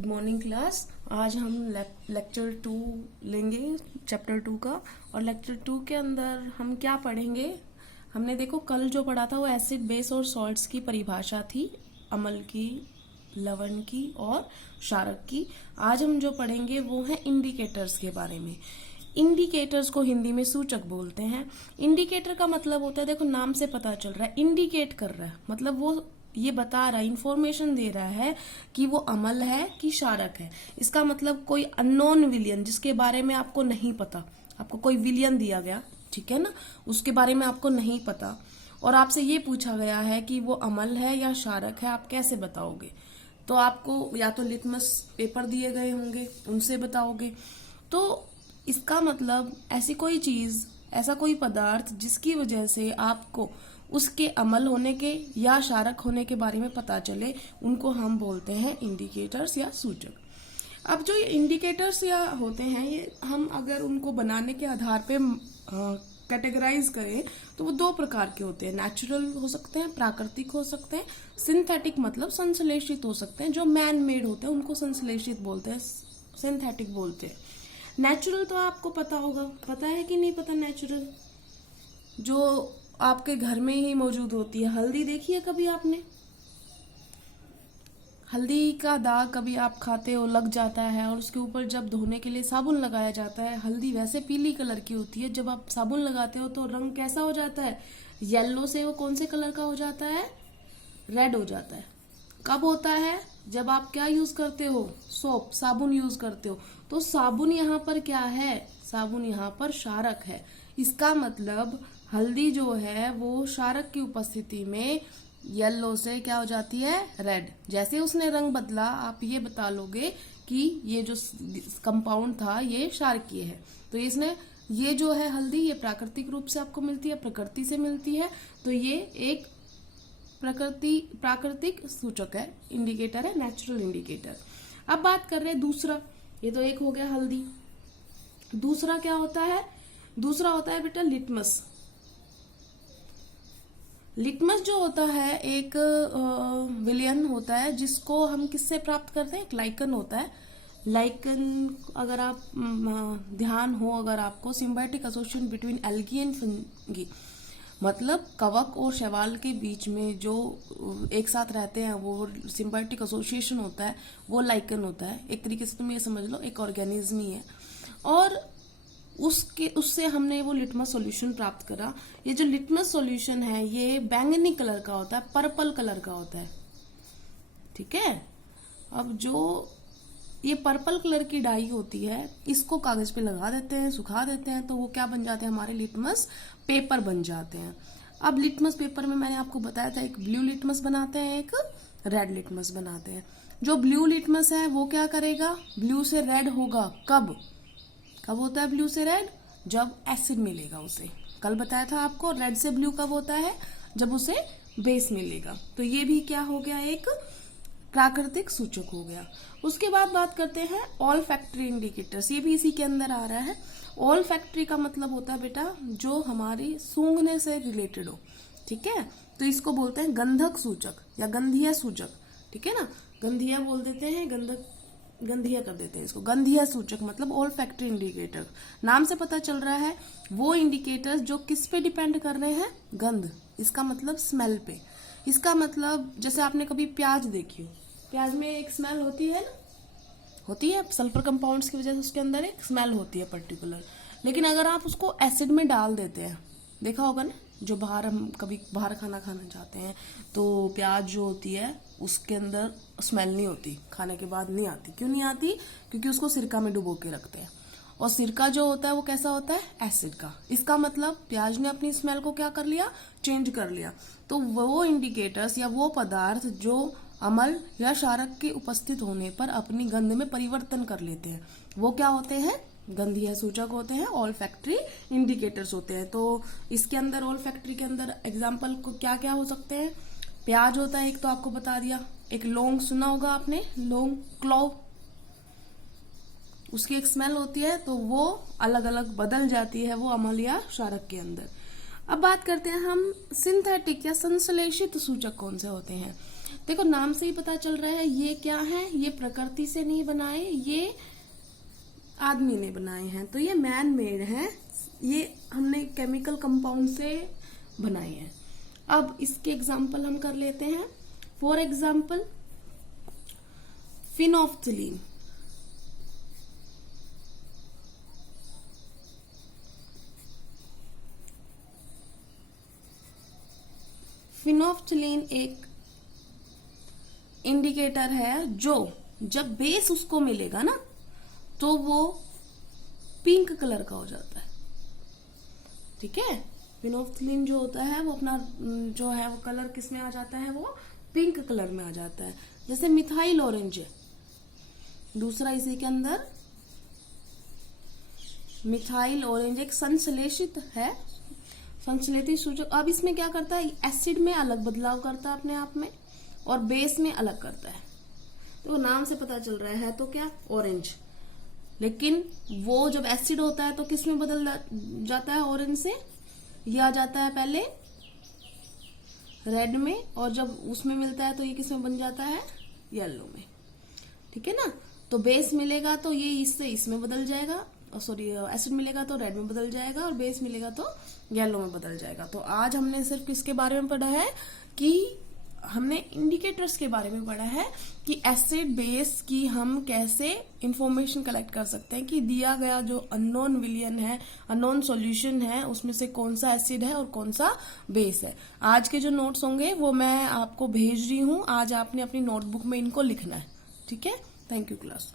Good morning class. आज हम lecture 2 लेंगे, चैप्टर 2 का। और लेक्चर 2 के अंदर हम क्या पढ़ेंगे? हमने देखो कल जो पढ़ा था वो एसिड, बेस और सॉल्ट्स की परिभाषा थी, अम्ल की, लवण की और क्षारक की। आज हम जो पढ़ेंगे वो है इंडिकेटर्स के बारे में। इंडिकेटर्स को हिंदी में सूचक बोलते हैं। इंडिकेटर का मतलब होता है, देखो नाम से पता चल रहा है, इंडिकेट कर रहा है, मतलब वो ये बता रहा है, इंफॉर्मेशन दे रहा है कि वो अम्ल है कि क्षारक है। इसका मतलब कोई अननोन विलियन, जिसके बारे में आपको नहीं पता, आपको कोई विलियन दिया गया, ठीक है ना, उसके बारे में आपको नहीं पता और आपसे ये पूछा गया है कि वो अम्ल है या क्षारक है, आप कैसे बताओगे? तो आपको या तो लिटमस पेपर दिए गए होंगे, उनसे बताओगे। तो इसका मतलब ऐसी कोई चीज, ऐसा कोई पदार्थ जिसकी वजह से आपको उसके अम्ल होने के या क्षारक होने के बारे में पता चले, उनको हम बोलते हैं इंडिकेटर्स या सूचक। अब जो ये इंडिकेटर्स या होते हैं, ये हम अगर उनको बनाने के आधार पे कैटेगराइज करें तो वो दो प्रकार के होते हैं। नेचुरल हो सकते हैं, प्राकृतिक हो सकते हैं, सिंथेटिक मतलब संश्लेषित हो सकते हैं। जो मैन मेड होते हैं उनको संश्लेषित बोलते हैं, सिंथेटिक बोलते हैं। नेचुरल तो आपको पता होगा, पता है कि नहीं पता? नेचुरल जो आपके घर में ही मौजूद होती है। हल्दी देखी है कभी आपने? हल्दी का दाग कभी आप खाते हो, लग जाता है और उसके ऊपर जब धोने के लिए साबुन लगाया जाता है, हल्दी वैसे पीली कलर की होती है, जब आप साबुन लगाते हो तो रंग कैसा हो जाता है? येलो से वो कौन से कलर का हो जाता है? रेड हो जाता है। कब होता है? जब आप क्या यूज करते हो? सोप, साबुन यूज करते हो। तो साबुन यहाँ पर क्या है? साबुन यहाँ पर क्षारक है। इसका मतलब हल्दी जो है वो क्षारक की उपस्थिति में येलो से क्या हो जाती है? रेड। जैसे उसने रंग बदला, आप ये बता लोगे कि ये जो कंपाउंड था ये क्षारकीय है। तो इसने, ये जो है हल्दी, ये प्राकृतिक रूप से आपको मिलती है, प्रकृति से मिलती है, तो ये एक प्राकृतिक सूचक है, इंडिकेटर है, नेचुरल इंडिकेटर। अब बात कर रहे हैं दूसरा। ये तो एक हो गया हल्दी। दूसरा क्या होता है? दूसरा होता है बेटा लिटमस। लिटमस जो होता है एक विलियन होता है, जिसको हम किससे प्राप्त करते हैं? एक लाइकन होता है। लाइकन, अगर आप ध्यान हो अगर आपको, symbiotic association between algae and fungi, मतलब कवक और शैवाल के बीच में जो एक साथ रहते हैं वो सिम्बायोटिक एसोसिएशन होता है, वो लाइकन होता है। एक तरीके से तुम ये समझ लो एक ऑर्गेनिज्म ही है। और उससे हमने वो लिटमस सॉल्यूशन प्राप्त करा। ये जो लिटमस सॉल्यूशन है ये बैंगनी कलर का होता है, पर्पल कलर का होता है, ठीक है। अब जो ये पर्पल कलर की डाई होती है, इसको कागज पे लगा देते हैं, सुखा देते हैं, तो वो क्या बन जाते हैं? हमारे लिटमस पेपर बन जाते हैं। अब लिटमस पेपर में मैंने आपको बताया था, एक ब्लू लिटमस बनाते हैं, एक रेड लिटमस बनाते हैं। जो ब्लू लिटमस है वो क्या करेगा? ब्लू से रेड होगा। कब होता है ब्लू से रेड? जब एसिड मिलेगा उसे। कल बताया था आपको। रेड से ब्लू कब होता है? जब उसे बेस मिलेगा। तो ये भी क्या हो गया? एक प्राकृतिक सूचक हो गया। उसके बाद बात करते हैं ऑल फैक्ट्री इंडिकेटर्स। ये भी इसी के अंदर आ रहा है। ऑल फैक्ट्री का मतलब होता है बेटा जो हमारी सूंघने से रिलेटेड हो, ठीक है। तो इसको बोलते हैं गंधक सूचक या गंधीय सूचक, ठीक है ना। गंधीय बोल देते हैं, गंधीय कर देते हैं इसको। गंधीय सूचक मतलब ऑल फैक्ट्री इंडिकेटर। नाम से पता चल रहा है वो इंडिकेटर्स जो किस पे डिपेंड कर रहे हैं? गंध। इसका मतलब स्मेल पे। इसका मतलब जैसे आपने कभी प्याज देखी हो, प्याज में एक स्मेल होती है ना, होती है, सल्फर कंपाउंड्स की वजह से उसके अंदर एक स्मेल होती है पर्टिकुलर। लेकिन अगर आप उसको एसिड में डाल देते हैं, देखा होगा ना, जो बाहर हम कभी बाहर खाना खाना चाहते हैं तो प्याज जो होती है उसके अंदर स्मेल नहीं होती, खाने के बाद नहीं आती। क्यों नहीं आती? क्योंकि उसको सिरका में डुबो के रखते हैं, और सिरका जो होता है वो कैसा होता है? एसिड का। इसका मतलब प्याज ने अपनी स्मेल को क्या कर लिया? चेंज कर लिया। तो वो इंडिकेटर्स या वो पदार्थ जो अम्ल या क्षारक के उपस्थित होने पर अपनी गंध में परिवर्तन कर लेते हैं, वो क्या होते हैं? गंधीय सूचक होते हैं, ऑल फैक्ट्री इंडिकेटर्स होते हैं। तो इसके अंदर, ऑल फैक्ट्री के अंदर एग्जाम्पल को क्या क्या हो सकते हैं? प्याज होता है एक, तो आपको बता दिया। एक लौंग सुना होगा आपने, लौंग, क्लोव, उसकी एक स्मेल होती है, तो वो अलग अलग बदल जाती है वो अम्ल या क्षारक के अंदर। अब बात करते हैं हम सिंथेटिक या संश्लेषित सूचक कौन से होते हैं। देखो नाम से ही पता चल रहा है ये क्या है, ये प्रकृति से नहीं बनाए, ये आदमी ने बनाए हैं, तो ये मैन मेड है, ये हमने केमिकल कंपाउंड से बनाए हैं। अब इसके एग्जाम्पल हम कर लेते हैं। फॉर एग्जाम्पल फिनोफ्थलीन, फिनोफ्थलीन एक इंडिकेटर है जो जब बेस उसको मिलेगा ना तो वो पिंक कलर का हो जाता है। ठीक है, फिनोफ्थलीन जो होता है वो अपना जो है वो कलर किस में आ जाता है, वो पिंक कलर में आ जाता है। जैसे मिथाइल ऑरेंज है, दूसरा इसी के अंदर मिथाइल ऑरेंज एक संश्लेषित है, संश्लेषित सूचक। अब इसमें क्या करता है, एसिड में अलग बदलाव करता है अपने आप में और बेस में अलग करता है। तो नाम से पता चल रहा है तो क्या ऑरेंज, लेकिन वो जब एसिड होता है तो किस में बदल जाता है, ऑरेंज से ये आ जाता है पहले रेड में, और जब उसमें मिलता है तो ये किस में बन जाता है, येलो में। ठीक है ना, तो बेस मिलेगा तो ये इससे इसमें बदल जाएगा, सॉरी एसिड मिलेगा तो रेड में बदल जाएगा और बेस मिलेगा तो येलो में बदल जाएगा। तो आज हमने सिर्फ किसके बारे में पढ़ा है कि हमने इंडिकेटर्स के बारे में पढ़ा है कि एसिड बेस की हम कैसे इंफॉर्मेशन कलेक्ट कर सकते हैं कि दिया गया जो अननोन विलियन है, अननोन सॉल्यूशन है, उसमें से कौन सा एसिड है और कौन सा बेस है। आज के जो नोट्स होंगे वो मैं आपको भेज रही हूँ, आज आपने अपनी नोटबुक में इनको लिखना है। ठीक है, थैंक यू क्लास।